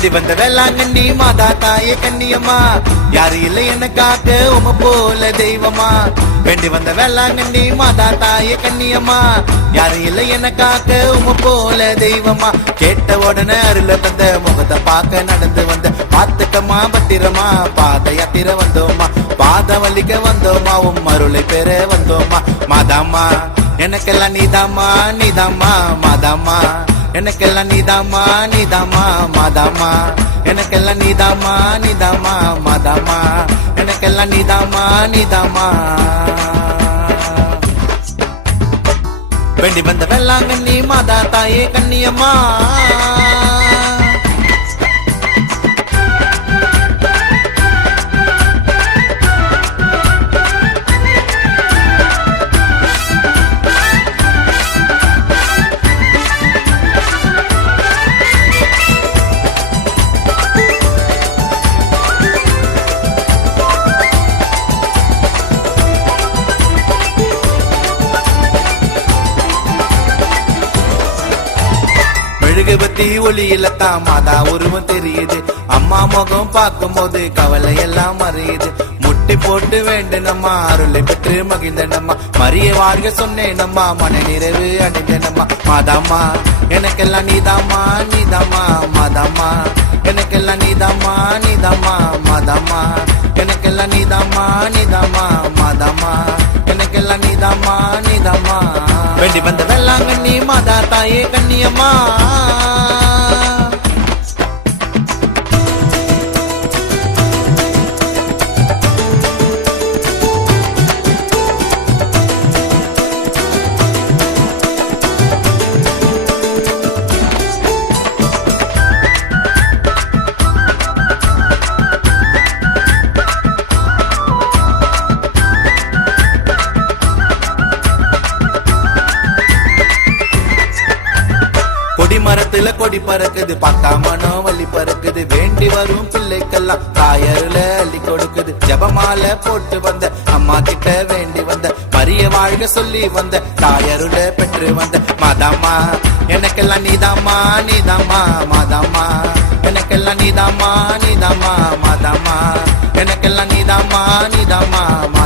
வேண்டி வந்த வேளாங்கண்ணி மாதா தாயே கண்ணியம்மா, யாரு இல்லை என்ன காக்க உம போல தெய்வமா. வேண்டி வந்த வேளாங்கண்ணி மாதா தாயே கண்ணியம்மா, யாரு இல்லை என்ன காக்க உம போல தெய்வமா. கேட்ட உடனே அருள தந்த முகத்தை பார்க்க நடந்து வந்த, பாத்துக்கம்மா பத்திரமா பாத யாத்திர வந்தோமா. பாத வலிக்க வந்தோமா, உம் அருளை பெற வந்தோமா. மாதாம்மா எனக்கெல்லாம் நீதாம்மா நீதாம்மா மாதாம்மா, எனக்கெல்லாம் நீதாம்மா நீதாம்மா மாதாம்மா, எனக்கெல்லாம் நீதாம்மா நீதாம்மா மாதாம்மா, எனக்கெல்லாம் நீதாம்மா நீதாம்மா. வேண்டி வந்த வேளாங்கண்ணி மாதா தாயே கண்ணியம்மா. மெழுகுபத்தி ஒளியிலத்தான் மாதா உருவம் தெரியுது, அம்மா முகம் பார்க்கும் போது கவலை எல்லாம் மறையுது. முட்டி போட்டு வேண்டனம்மா அருளை பெற்று மகிழ்ந்தனம்மா, மரிய வாழ்க சொன்னேனம்மா மன நிறைவு அடைந்தனம்மா. மாதாம்மா எனக்கெல்லாம் நீதாம்மா நீதாம்மா மாதாம்மா, எனக்கெல்லாம் நீதாம்மா நீதாம்மா மாதாம்மா, எனக்கெல்லாம் நீதாம்மா நீதாம்மா மாதாம்மா, எனக்கெல்லாம் நீதாம்மா நீதாம்மா. வேண்டி வந்த வேளாங்கண்ணி மாதா தாயே கண்ணியம்மா. கொடி மரத்துல கொடி பறக்குது, பார்த்தா மனம் வள்ளி பறக்குது. வேண்டி வரும் பிள்ளைக்கெல்லாம் தாயருல அள்ளி கொடுக்குது. ஜபமால போட்டு வந்த அம்மா கிட்ட வேண்டி வந்த, மரிய வாழ்க சொல்லி வந்த தாயருல பெற்று வந்த. மாதாம்மா எனக்கெல்லாம் நீதாம்மா நீதாம்மா மாதாம்மா, எனக்கெல்லாம் நீதாம்மா நீதாம்மா மாதாம்மா, எனக்கெல்லாம் நீதாம்மா நீதாம்மா.